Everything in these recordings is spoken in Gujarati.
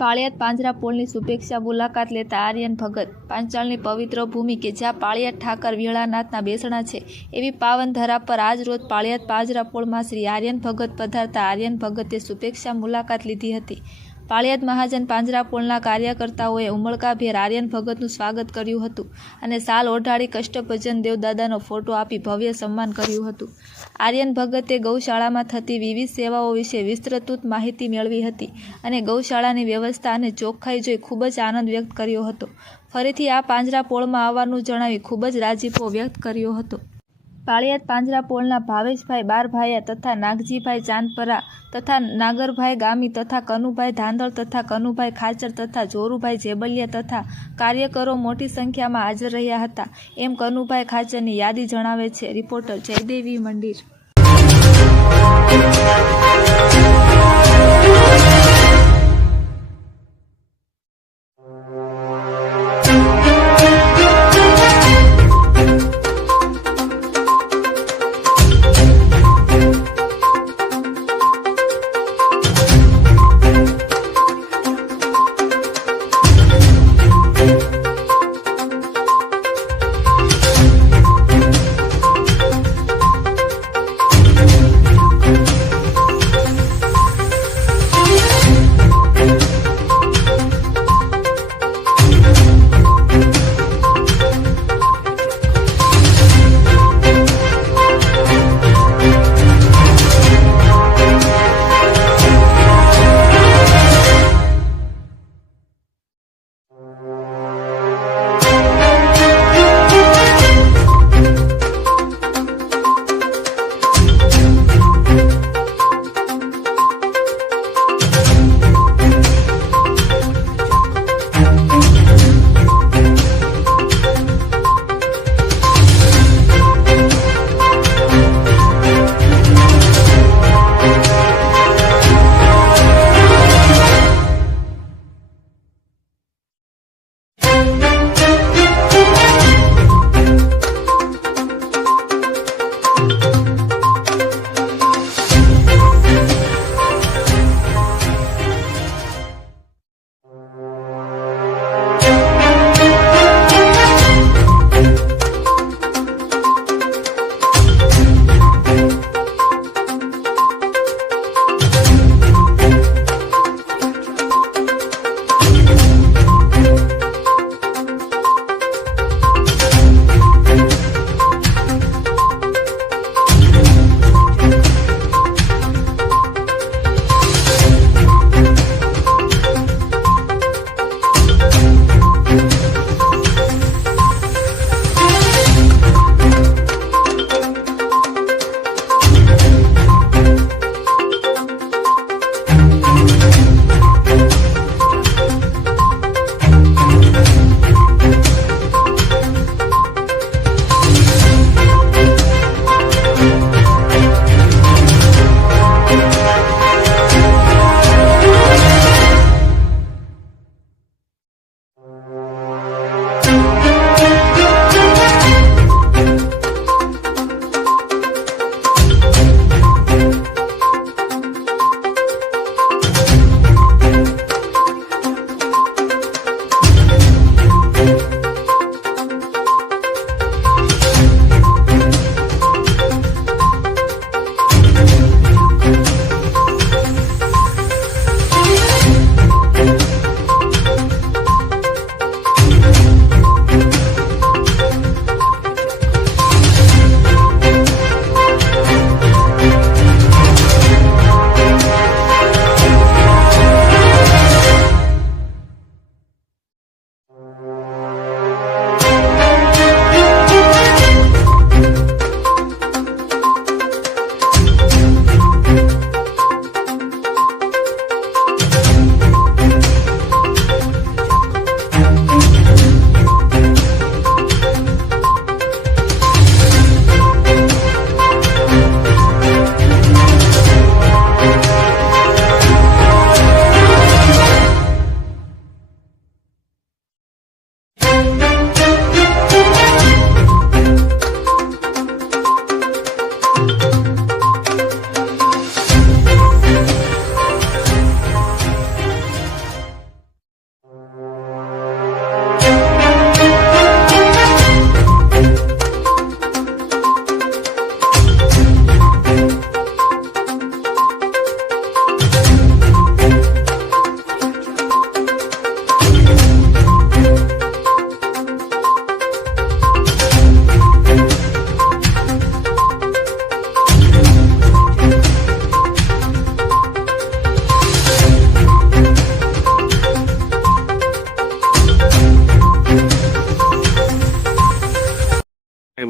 પાળિયાદ પાંજરાપોળની શુભેચ્છા મુલાકાત લેતા આર્યન ભગત। પાંચાળની પવિત્ર ભૂમિ કે જ્યાં પાળિયાદ ઠાકર વિહળાનાથના બેસણા છે, એવી પાવન ધરા પર આજ રોજ પાળિયાદ પાંજરાપોળમાં શ્રી આર્યન ભગત પધારતા આર્યન ભગતે શુભેચ્છા મુલાકાત લીધી હતી। પાળિયાદ મહાજન પાંજરાપોળના કાર્યકર્તાઓએ ઉમળકાભેર આર્યન ભગતનું સ્વાગત કર્યું હતું અને શાલ ઓઢાડી કષ્ટભજન દેવદાદાનો ફોટો આપી ભવ્ય સન્માન કર્યું હતું। આર્યન ભગતે ગૌશાળામાં થતી વિવિધ સેવાઓ વિશે વિસ્તૃત માહિતી મેળવી હતી અને ગૌશાળાની વ્યવસ્થા અને ચોખ્ખાઈ જોઈ ખૂબ જ આનંદ વ્યક્ત કર્યો હતો। ફરીથી આ પાંજરાપોળમાં આવવાનું જણાવી ખૂબ જ રાજીપો વ્યક્ત કર્યો હતો। પાળિયાદ પાંજરાપોળના ભાવેશભાઈ બારભાયા તથા નાગજીભાઈ ચાંદપરા તથા નાગરભાઈ ગામી તથા કનુભાઈ ધાંધળ તથા કનુભાઈ ખાચર તથા જોરુભાઈ જેબલિયા તથા કાર્યકરો મોટી સંખ્યામાં હાજર રહ્યા હતા, એમ કનુભાઈ ખાચરની યાદી જણાવે છે। રિપોર્ટર જયદેવી મંદિર।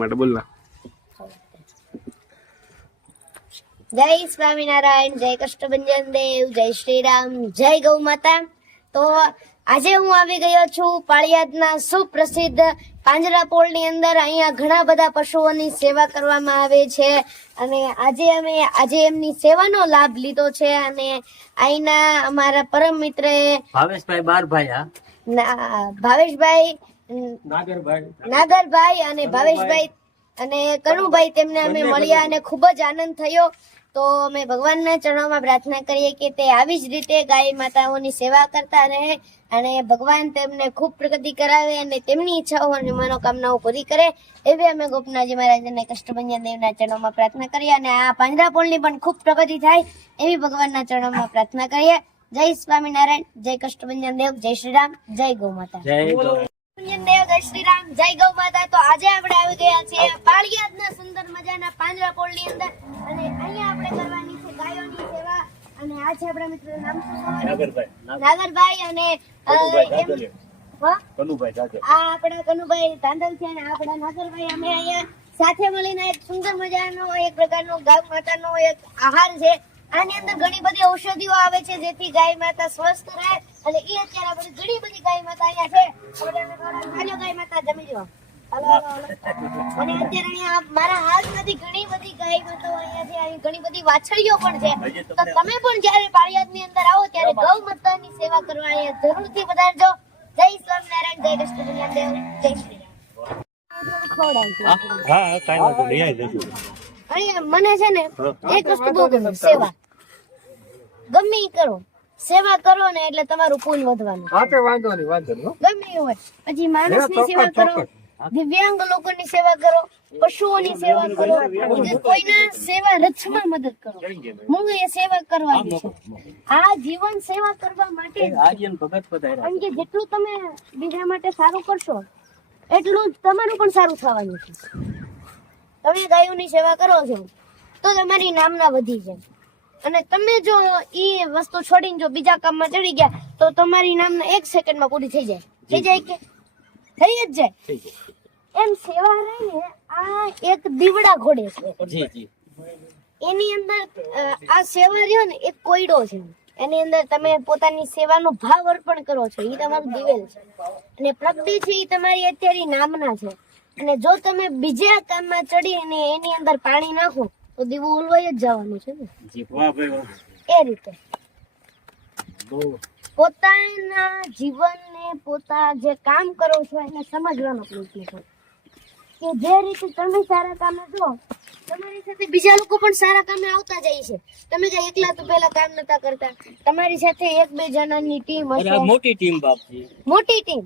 માટે બોલના. જય સ્વામિનારાયણ, જય કષ્ટભંજન દેવ, જય શ્રી રામ, જય ગૌ માતા. તો આજે હું આવી ગયો છું પાળિયાદના સુપ્રસિદ્ધ પાંજરાપોળની અંદર. અહીંયા ઘણા બધા પશુઓની સેવા કરવામાં આવે છે અને આજે એમની સેવાનો લાભ લીધો છે. અને અહીંના અમારા પરમ મિત્ર ભાવેશભાઈ બારભાઈ, ભાવેશભાઈ નાગરભાઈ અને ભાવેશભાઈ અને કનુભાઈ, તેમને અમે મળ્યા અને ખૂબ જ આનંદ થયો. તો અમે ભગવાનના ચરણોમાં પ્રાર્થના કરીએ કે તે આવી જ રીતે ગાય માતાઓની સેવા કરતા રહે અને ભગવાન તેમને ખૂબ પ્રગતિ કરાવે અને તેમની ઈચ્છાઓ અને મનોકામનાઓ પૂરી કરે, એવી અમે ગોપનાથજી મહારાજ અને કષ્ટભંજન દેવના ચરણોમાં પ્રાર્થના કરીએ. અને આ પાંજરાપોળની પણ ખૂબ પ્રગતિ થાય એવી ભગવાનના ચરણોમાં પ્રાર્થના કરીએ. જય સ્વામિનારાયણ, જય કષ્ટભંજન દેવ, જય શ્રી રામ, જય ગૌ માતા. જય શ્રી રામ, જય ગૌ માતા. તો આજે આપણે આવી ગયા છીએ પાળિયાદના સુંદર મજાના પાંજરાપોળની અંદર અને અહીંયા આપણે કરવાની છે ગાયોની સેવા. અને આ છે આપણા મિત્રનું નામ શું છે? નાગરભાઈ અને આ આપણા કનુભાઈ ધાંધલ છે અને આપણા નાગરભાઈ. અમે અહીંયા સાથે મળીને એક સુંદર મજાનો એક પ્રકારનો ગાય માતાનો એક આહાર છે. આની અંદર ઘણી બધી ઔષધિઓ આવે છે જેથી ગાય માતા સ્વસ્થ રહે. અને એ અત્યારે આપણે ઘણી બધી ગાય માતા અહીંયા છે. ગાય માતા જમી લો. અને અત્યારે અહીંયા મારા હાથમાંથી ઘણી બધી ગાય માતાઓ અહીંયા છે. અહીં ઘણી બધી વાછડીઓ પણ છે. તો તમે પણ જ્યારે પાળિયાદની અંદર આવો ત્યારે ગૌ માતાની સેવા કરવા અહીંયા જરૂરથી પધારજો. જય સ્વામિનારાયણ, જય કૃષ્ણ દેવ, જય શ્રી રામ. અહીંયા મને છે ને એક વસ્તુ બહુ ગમે, સેવા. ગમે ઈ કરો, સેવા કરો ને એટલે તમારું પુણ્ય વધવાનું. ગમે એ હોય, પછી માણસની સેવા કરો, દિવ્યાંગ લોકોની સેવા કરો, પશુઓની સેવા કરો, કે કોઈના સેવા રથમાં મદદ કરો. હું એ સેવા કરવાની છું. આ જીવન સેવા કરવા માટે, કારણ કે જેટલું તમે બીજા માટે સારું કરશો એટલું જ તમારું પણ સારું થવાનું છે. તમે ગાયોની સેવા કરો છો તો તમારી નામના વધી જાય. અને તમે જો ઈ વસ્તુ છોડીને જો બીજા કામમાં ચડી ગયા તો તમારી નામના 1 સેકન્ડમાં પૂરી થઈ જાય કે થઈ જ જાય. એમ સેવા રહીને આ એક દીવડા ઘોડે છે. એની અંદર આ સેવા રહ્યો ને એક કોયડો છે. એની અંદર તમે પોતાની સેવાનો ભાવ અર્પણ કરો છો, એ તમારું દિવેલ છે. અને પ્રગતિ છે એ તમારી અત્યારે નામના છે. અને જો તમે બીજા કામમાં ચડી અને એની અંદર પાણી નાખો તો દીવું ઉલવાઈ જ જવાનું છે ને. એ રીતે પોતાના જીવનને પોતા જે કામ કરો છો એને સમજવાનો પ્રયત્ન કરો કે જે રીતે તમે સારા કામે જો તમારી સાથે બીજા લોકો પણ સારા કામે આવતા જાય છે. તમે કઈ એકલા તો પહેલા કામ નતા કરતા, તમારી સાથે 1-2 જણાની ટીમ હશે, મોટી ટીમ.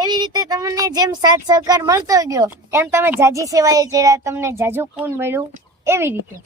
એવી રીતે તમને જેમ સાથ સહકાર મળતો ગયો એમ તમે જાજી સેવાએ ચડ્યા, તમને જાજુ પૂન મળ્યું. એવી રીતે